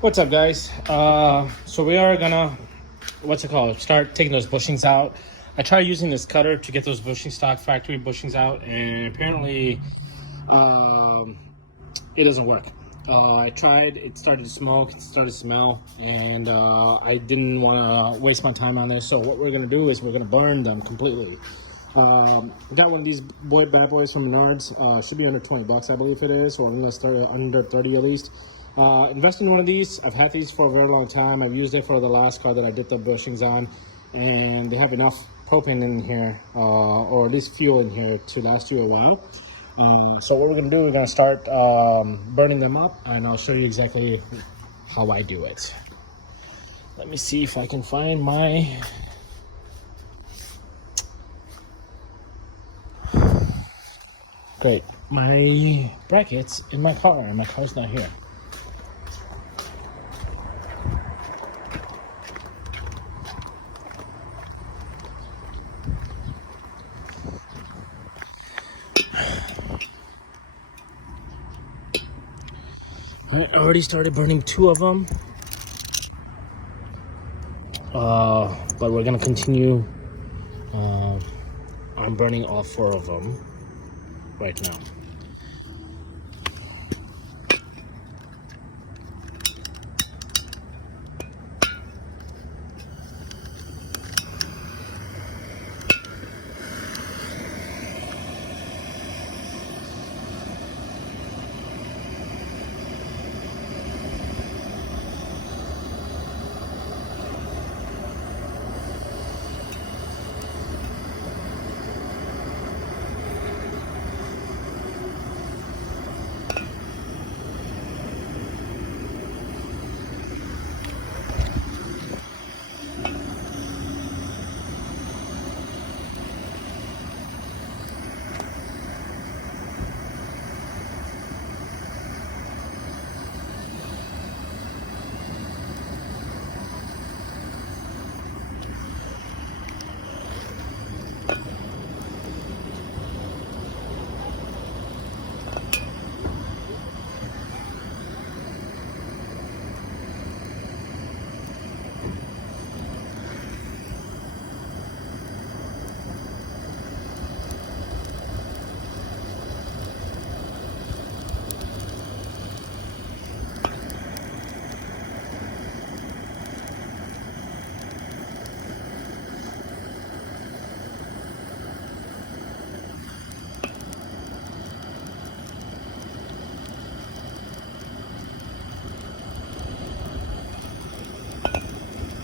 What's up, guys? So we are gonna, start taking those bushings out. I tried using this cutter to get those bushing stock factory bushings out, and apparently um, it doesn't work. I tried, it started to smoke, it started to smell, and I didn't want to waste my time on this. So what we're gonna do is we're gonna burn them completely. I got one of these bad boys from Menards. Should be under 20 bucks, I believe it is, or unless they're under 30 at least. Invest in one of these. I've had these for a very long time. I've used it for the last car that I did the bushings on, and they have enough propane in here, or at least fuel in here, to last you a while. So what we're gonna do, we're gonna start burning them up, and I'll show you exactly how I do it. Let me see if I can find my my brackets in my car, and my car's not here. I already started burning 2 of them, but we're gonna continue on burning all 4 of them right now.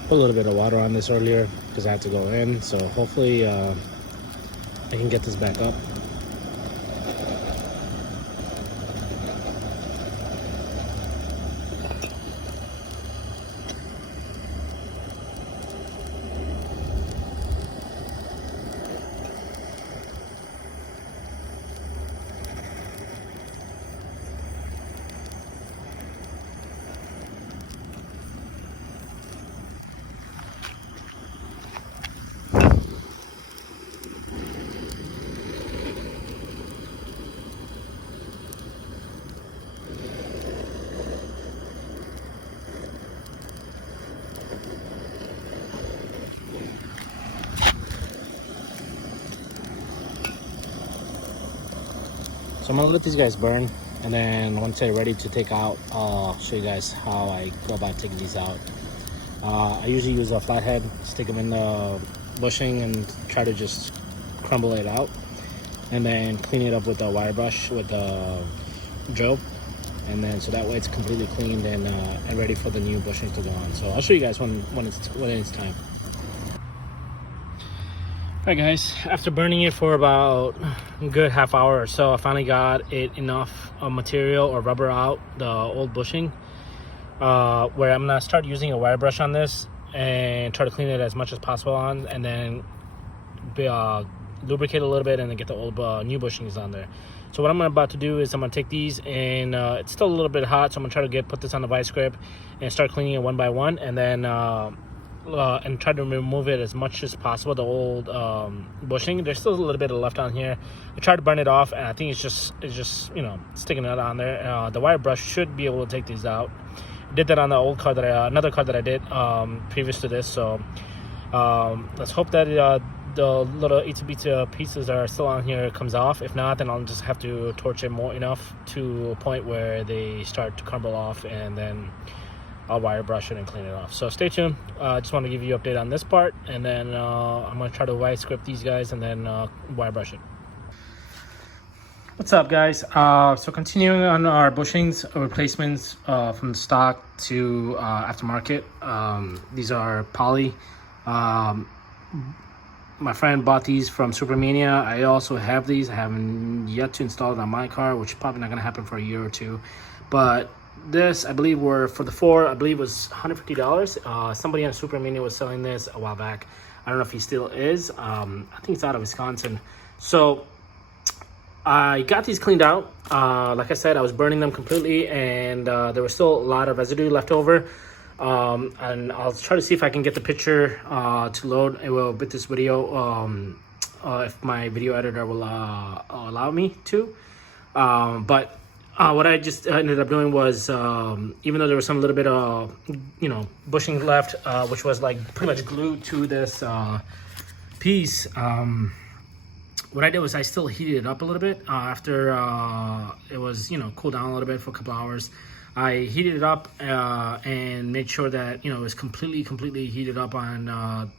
Put a little bit of water on this earlier because I had to go in, so hopefully I can get this back up. So I'm gonna let these guys burn, and then once they're ready to take out, I'll show you guys how I go about taking these out. I usually use a flathead, stick them in the bushing and try to just crumble it out, and then clean it up with a wire brush with the drill, and then so that way it's completely cleaned and ready for the new bushings to go on. So I'll show you guys when it's time. Alright guys, after burning it for about a good half hour or so, I finally got it enough material or rubber out the old bushing, where I'm gonna start using a wire brush on this and try to clean it as much as possible on, and then lubricate a little bit and then get the old new bushings on there. So what I'm about to do is I'm gonna take these, and it's still a little bit hot, so I'm gonna try to put this on the vice grip and start cleaning it one by one, and then and try to remove it as much as possible, the old bushing. There's still a little bit left on here. I tried to burn it off, and I think it's just you know, sticking it on there. The wire brush should be able to take these out. did that on the old car that another car that I did previous to this. So let's hope that the little itty bitty pieces that are still on here comes off. If not, then I'll just have to torch it more enough to a point where they start to crumble off, and then I'll wire brush it and clean it off. So stay tuned. I just want to give you an update on this part, and then I'm going to try to wire script these guys and then wire brush it. What's up, guys? So continuing on our bushings replacements from the stock to aftermarket. These are poly. My friend bought these from Supermania. I also have these. I haven't yet to install it on my car, which is probably not going to happen for a year or two. But this, I believe, were for the four, I believe was $150. Somebody on Supermania was selling this a while back. I don't know if he still is. I think it's out of Wisconsin. So I got these cleaned out. Like I said, I was burning them completely, and there was still a lot of residue left over. And I'll try to see if I can get the picture to load with this video, if my video editor will allow me to. But what I just ended up doing was, even though there was some little bit of, bushing left, which was like pretty much glued to this piece, what I did was I still heated it up a little bit after it was, cooled down a little bit for a couple hours. I heated it up and made sure that it was completely heated up on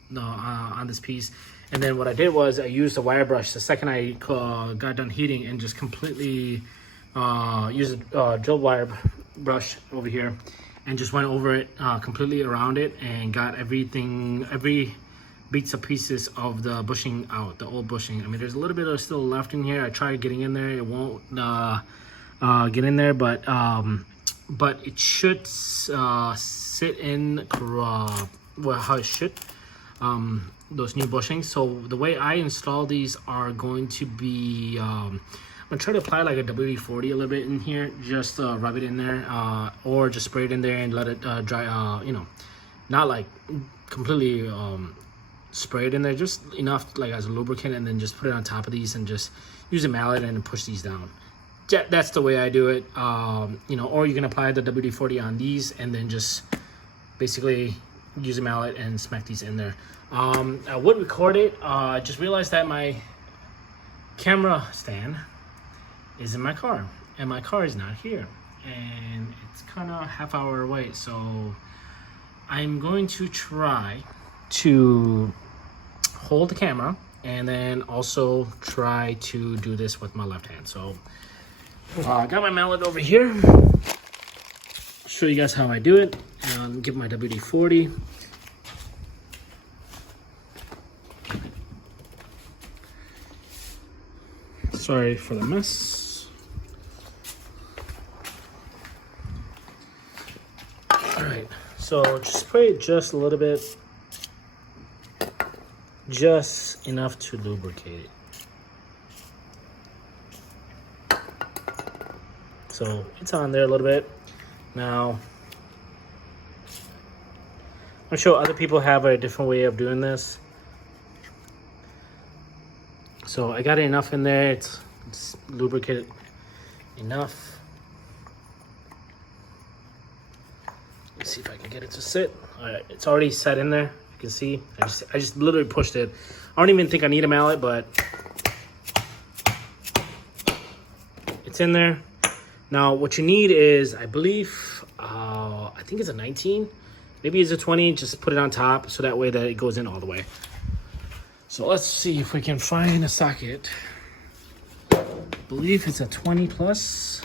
this piece. And then what I did was I used a wire brush the second I got done heating, and just completely used a drill wire brush over here and just went over it completely around it, and got every bits and pieces of the bushing out, the old bushing. I mean, there's a little bit of still left in here. I tried getting in there, it won't get in there, but it should sit in how it should, those new bushings. So the way I install these are going to be, I'm gonna try to apply like a WD-40 a little bit in here, just rub it in there, or just spray it in there and let it dry, not like completely spray it in there, just enough like as a lubricant, and then just put it on top of these and just use a mallet and push these down. That's the way I do it. Or you can apply the WD-40 on these and then just basically use a mallet and smack these in there. I would record it. I just realized that my camera stand is in my car, and my car is not here, and it's kind of half hour away. So I'm going to try to hold the camera and then also try to do this with my left hand. So I got my mallet over here. I'll show you guys how I do it. Give my WD-40. Sorry for the mess. All right, so just spray it just a little bit, just enough to lubricate it. So it's on there a little bit. Now, I'm sure other people have a different way of doing this. So I got enough in there. It's lubricated enough. Let's see if I can get it to sit. All right, it's already set in there. You can see. I just literally pushed it. I don't even think I need a mallet, but it's in there. Now, what you need is, I believe, I think it's a 19. Maybe it's a 20. Just put it on top so that way that it goes in all the way. So let's see if we can find a socket. I believe it's a 20 plus.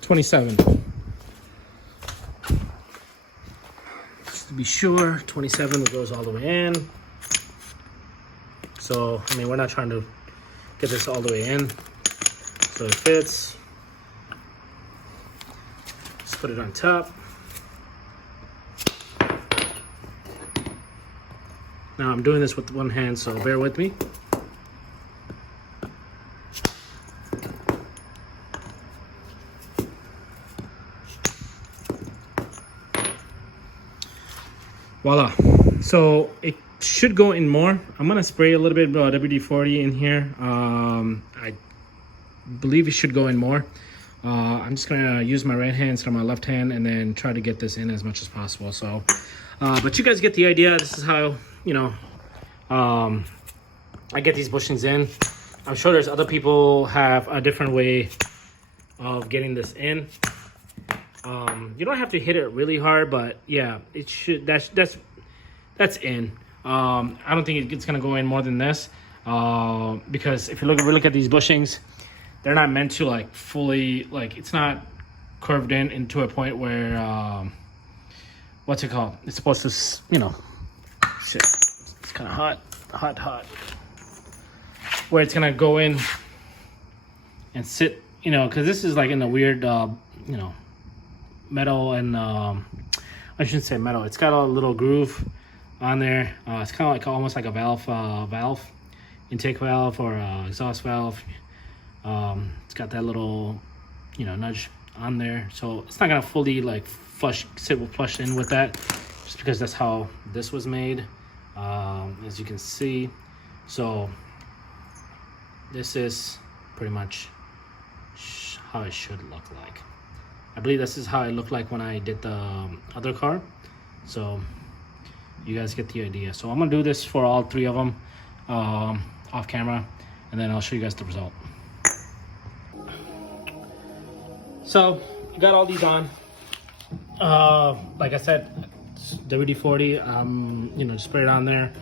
27. Just to be sure, 27 goes all the way in. So, I mean, we're not trying to get this all the way in. So it fits. Let's put it on top. Now I'm doing this with one hand, so bear with me. Voila. So it should go in more. I'm gonna spray a little bit of WD-40 in here. I believe it should go in more. I'm just gonna use my right hand instead of my left hand and then try to get this in as much as possible. So, but you guys get the idea. This is how, you know, I get these bushings in. I'm sure there's other people have a different way of getting this in. You don't have to hit it really hard, but yeah, it should. That's in. I don't think it's gonna go in more than this, because if you look at these bushings, they're not meant to like fully, like, it's not curved in into a point where what's it called? It's supposed to, you know, shit. It's kind of hot. Where it's gonna go in and sit, you know, because this is like in a weird, you know, metal and I shouldn't say metal. It's got a little groove on there. It's kind of like almost like a valve, intake valve or exhaust valve. It's got that little, you know, nudge on there, so it's not gonna fully like sit flush in with that, just because that's how this was made, as you can see. So this is pretty much how it should look like. I believe this is how it looked like when I did the other car. So you guys get the idea. So I'm gonna do this for all three of them off camera, and then I'll show you guys the result. So you got all these on. Like I said, WD-40. You know, just spray it on there.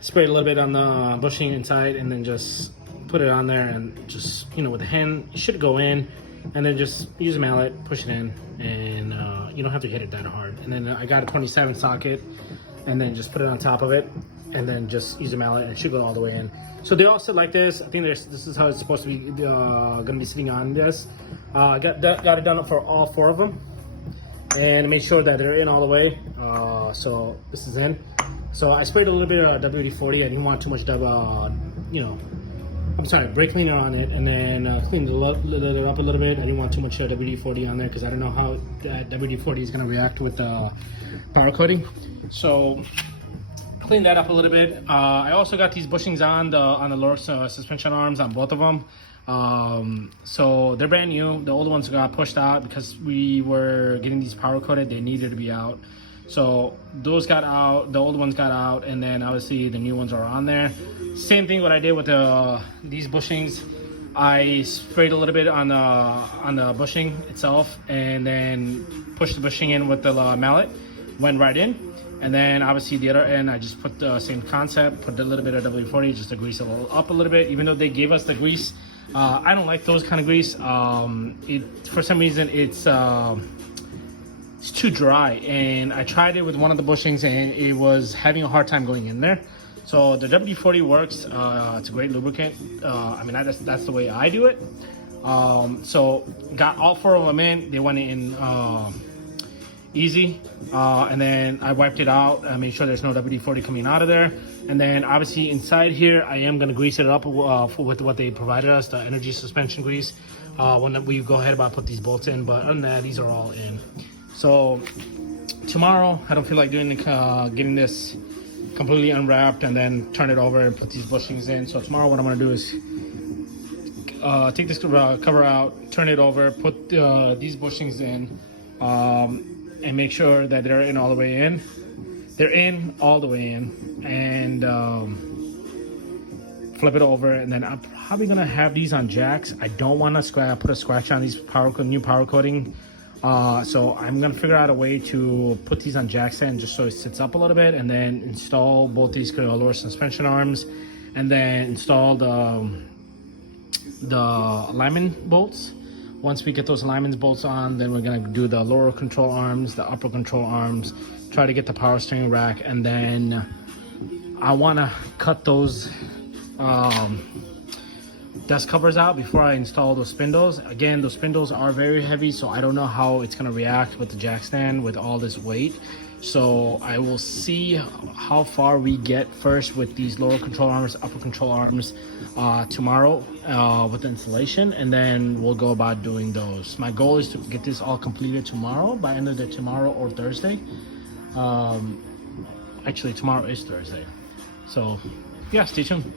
Spray it a little bit on the bushing inside, and then just put it on there, and just, you know, with the hand, it should go in, and then just use a mallet, push it in, and you don't have to hit it that hard. And then I got a 27 socket, and then just put it on top of it, and then just use a mallet, and it should go all the way in. So they all sit like this. I think this is how it's supposed to be gonna be sitting on this. Got it done for all four of them, and made sure that they're in all the way. So this is in. So I sprayed a little bit of WD-40. I didn't want too much you know, I'm sorry, brake cleaner on it, and then cleaned it up a little bit. I didn't want too much WD-40 on there because I don't know how that WD-40 is going to react with the powder coating. So clean that up a little bit. I also got these bushings on the lower suspension arms on both of them. So they're brand new. The old ones got pushed out because we were getting these powder coated. They needed to be out. So those got out, the old ones got out, and then obviously the new ones are on there. Same thing what I did with these bushings. I sprayed a little bit on the bushing itself, and then pushed the bushing in with the mallet, went right in. And then obviously the other end, I just put the same concept, put a little bit of WD-40 just to grease it up a little bit. Even though they gave us the grease, I don't like those kind of grease. For some reason it's too dry, and I tried it with one of the bushings and it was having a hard time going in there. So the WD-40 works. It's a great lubricant. I mean, that's the way I do it. So got all four of them in. They went in easy, and then I wiped it out. I made sure there's no WD-40 coming out of there. And then obviously inside here, I am gonna grease it up with what they provided us, the energy suspension grease, when we go ahead about put these bolts in. But other than that, these are all in. So tomorrow, I don't feel like doing getting this completely unwrapped and then turn it over and put these bushings in. So tomorrow what I'm gonna do is take this cover out, turn it over, put these bushings in, and make sure that they're in all the way in. They're in all the way in, and flip it over. And then I'm probably gonna have these on jacks. I don't want to put a scratch on these new power coating. So I'm gonna figure out a way to put these on jack stand just so it sits up a little bit, and then install both these lower suspension arms, and then install the alignment bolts. Once we get those alignment bolts on, then we're gonna do the lower control arms, the upper control arms, try to get the power steering rack, and then I wanna cut those dust covers out before I install those spindles. Again, those spindles are very heavy, so I don't know how it's gonna react with the jack stand with all this weight. So I will see how far we get first with these lower control arms, upper control arms tomorrow with the installation, and then we'll go about doing those. My goal is to get this all completed tomorrow, by end of the tomorrow or Thursday. Actually, tomorrow is Thursday. So yeah, stay tuned.